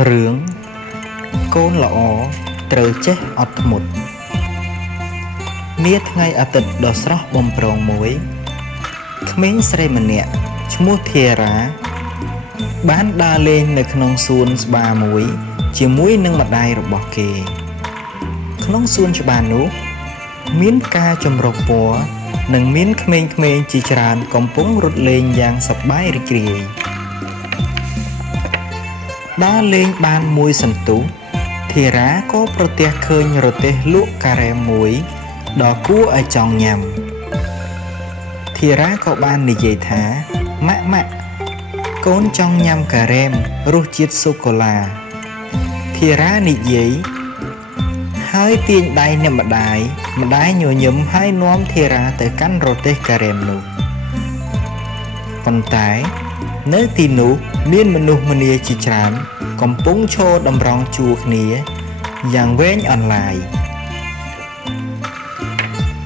រឿងកូនល្អត្រូវចេះអត់ធ្មត់នាថ្ងៃអាទិត្យដ៏ស្រស់បំព្រងមួយក្មេងស្រីម្នាក់ឈ្មោះធារាបានដើរលេងនៅក្នុងសួនច្បារមួយជាមួយនឹងម្ដាយរបស់គេក្នុងសួនច្បារនោះមានផ្កាចម្រុះពណ៌និងមានក្មេងៗជាច្រើនកំពុងរត់លេងយ៉ាងសប្បាយរីករាយដើរលេងបានមួយសន្ទុះធារាក៏ប្រទះឃើញរទេះលក់ការ៉េមមួយដ៏គួរឲ្យចង់ញ៉ាំធារាក៏បាននិយាយថាម៉ាក់កូនចង់ញ៉ាំការ៉េមរសជាតិសូកូឡាធារានិយាយហើយទាញដៃអ្នកម្ដាយញញឹមហើយនាំធារាទៅកាន់រទេះការ៉េមនោះប៉ុន្តែនៅទីនោះមានមនុស្សម្នាជាច្រើនកំពុងឈរតម្រង់ជួរគ្នាយ៉ាងវែងអន្លាយ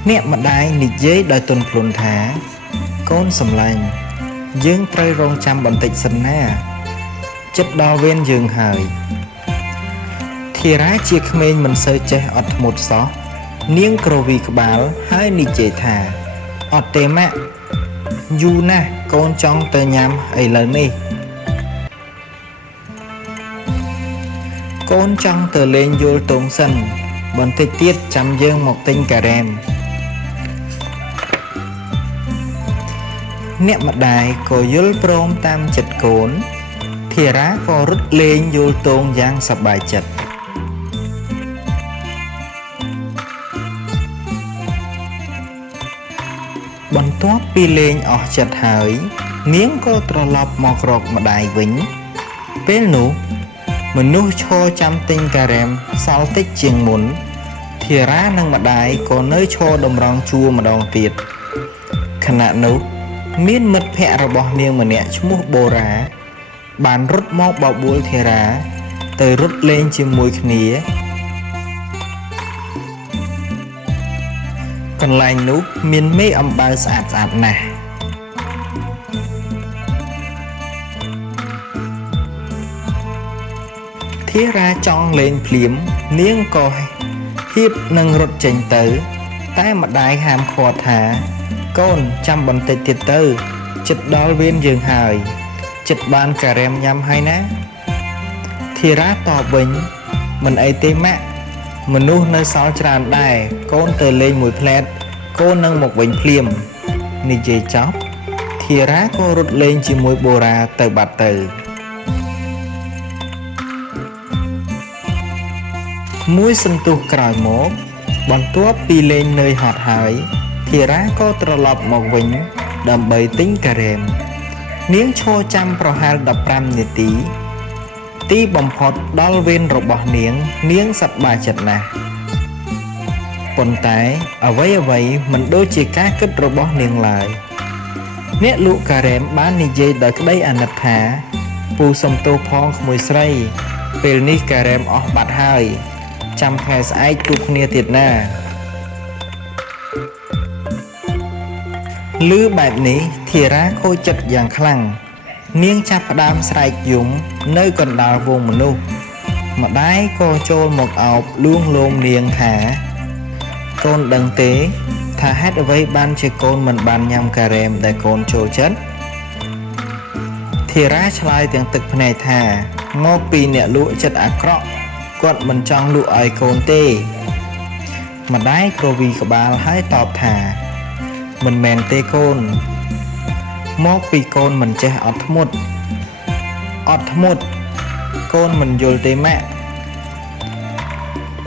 អ្នកម្ដាយនិយាយដោយទន់ភ្លន់ថាកូនសម្លាញ់យើងត្រូវរងចាំបន្តិចសិនណាជិតដល់វេនយើងហើយធារាជាក្មេងមិនសូវចេះអត់ធ្មត់សោះនាងក្រវីក្បាលហើយនិយាយថាអត់ទេម៉ាក់យូរណាស់កូនចង់ទៅញ៉ាំឥឡូវនេះកូនចង់ទៅលេងយល់ទងសិនបន្តិចទៀតចាំយើងមកទិញការ៉េមអ្នកម្ដាយក៏យល់ព្រមតាមចិត្តកូនធារាក៏រត់លេងយល់ទងយ៉ាងសប្បាយចិត្តបន្ទាប់ពីលេងអស់ចិត្តហើយនាងក៏ត្រឡប់មករកម្ដាយវិញពេលនោះមនុស្សឈរចាំទិញការ៉េមសល់តិចជាងមុនធារានិងម្ដាយក៏នៅឈរតម្រង់ជួរម្ដងទៀតខណៈនោះមានមិត្តភ័ក្តិរបស់នាងម្នាក់ឈ្មោះបូរ៉ាបានរត់មកបបួលធារាទៅរត់លេងជាមួយគ្នាកន្លែងនោះមានមេអំបៅស្អាតណាស់ធារាចង់លេងភ្លាមនាងក៏ហៀបនឹងរត់ចេញទៅតែម្ដាយហាមឃាត់ថាកូនចាំបន្តិចទៀតទៅជិតដល់វេនយើងហើយជិតបានការ៉េមញ៉ាំហើយណាធារាតបវិញមិនអីទេម៉ាក់មនុស្សនៅសល់ច្រើនដែរកូនទៅលេងមួយផ្លែតកូននឹងមកវិញភ្លាមនិយាយចប់ធារាក៏រត់លេងជាមួយបូរ៉ាទៅបាត់ទៅមួយសន្ទុះក្រោយមកបន្ទាប់ពីលេងនឿយហត់ហើយធារាក៏ត្រឡប់មកវិញដើម្បីទិញការ៉េមនាងឈរចាំប្រហែល15នាទីទីបំផុតដល់វេនរបស់នាងសប្បាយចិត្តណាស់ប៉ុន្តែអ្វីមិនដូចជាការគិតរបស់នាងឡើយអ្នកលក់ការ៉េមបាននិយាយដោយក្តីអាណិតថាពូសំទោសផងក្មួយស្រីពេលនេះការ៉េមអស់បាត់ហើយចាំថ្ងៃស្អែកជួបគ្នាទៀតណាឮបែបនេះធារាខូចចិត្តយ៉ាងខ្លាំងនាងចាប់ផ្ដើមស្រែកយំនៅកណ្ដាលវងមនុស្សម្ដាយក៏ចូលមកអោបលួងលោមនាងថាកូនដឹងទេថាហេតុអ្វីបានជាកូនមិនបានញ៉ាំការ៉េមដែលកូនចូលចិត្តធារាឆ្លើយទាំងទឹកភ្នែកថាមកពីអ្នកលក់ចិត្តអាក្រក់គាត់មិនចង់លក់ឲ្យកូនទេម្ដាយក្រវីក្បាលហើយតបថាមិនមែនទេកូនមកពីកូនមិនចេះអត់ធ្មត់កូនមិនយល់ទេម៉ាក់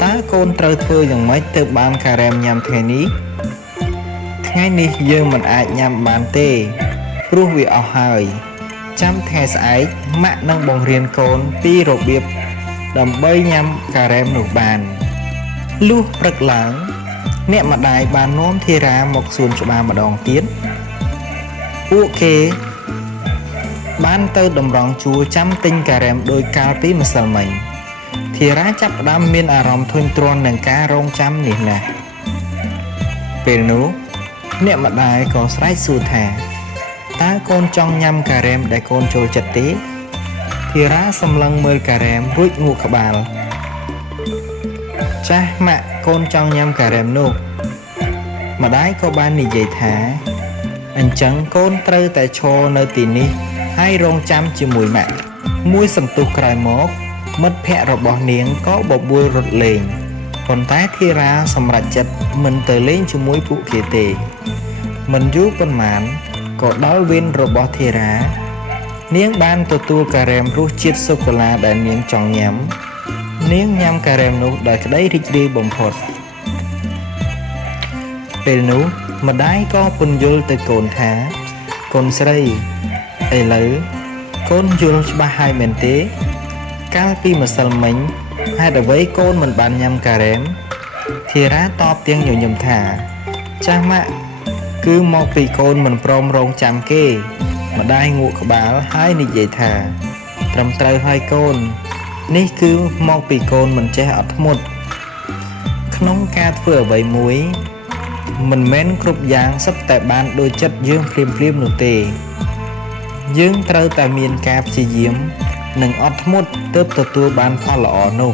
តើកូនត្រូវធ្វើយ៉ាងម៉េចទើបបានការ៉េមញ៉ាំថ្ងៃនេះយើងមិនអាចញ៉ាំបានទេព្រោះវាអស់ហើយចាំថ្ងៃស្អែកម៉ាក់នឹងបង្រៀនកូនពីរបៀបដើម្បីញ៉ាំការ៉េមនោះបានលុះព្រឹកឡើងអ្នកម្ដាយបាននាំធារាមកសួនច្បារម្ដងទៀតពួកគេបានទៅតម្រង់ជួរចាំទិញការ៉េមដោយកាលពីម្សិលមិញធារាចាប់ផ្ដើមមានអារម្មណ៍ធុញទ្រាន់នឹងការរងចាំនេះណាស់ពេលនោះអ្នកម្ដាយក៏ស្រែកសួរថាតើកូនចង់ញ៉ាំការ៉េមដែលកូនចូលចិត្តទេ ធារាសម្លឹងមើលការ៉េមរួចងក់ក្បាលចាស់ម៉ាក់កូនចង់ញ៉ាំការ៉េមនោះម្ដាយក៏បាននិយាយថាអញ្ចឹងកូនត្រូវតែឈរនៅទីនេះហើយរងចាំជាមួយម៉ាក់មួយសន្ទុះក្រោយមកមិត្តភ័ក្តិរបស់នាងក៏បបួលរត់លេងប៉ុន្តែធីរាសម្រេចចិត្តមិនទៅលេងជាមួយពួកគេទេមិនយូរប៉ុន្មានក៏ដល់វេនរបស់ធីរានាងបានទទួលការ៉េមរសជាតិសូកូឡាដែលនាងចង់ញ៉ាំនាងញ៉ាំការ៉េមនោះដោយក្តីរីករាយបំផុតពេលនោះម្ដាយក៏ពន្យល់ទៅកូនថាកូនស្រីឥឡូវកូនយល់ច្បាស់ហើយមែនទេកាលពីម្សិលមិញហេតុអ្វីកូនមិនបានញ៉ាំការ៉េមធីរាតបទាំងញញឹមថាចាស់ម៉ាក់គឺមកពីកូនមិនព្រមរងចាំគេម្ដាយងក់ក្បាលហើយនិយាយថាត្រឹមត្រូវហើយកូននេះគឺមកពីកូនមិនចេះអត់ធ្មត់ក្នុងការធ្វើអ្វីមួយមិនមែនគ្រប់យ៉ាងសុទ្ធតែបានដូចចិត្តយើងភ្លាមនោះទេយើងត្រូវតែមានការព្យាយាមនិងអត់ធ្មត់ទើបទទួលបានផលល្អនោះ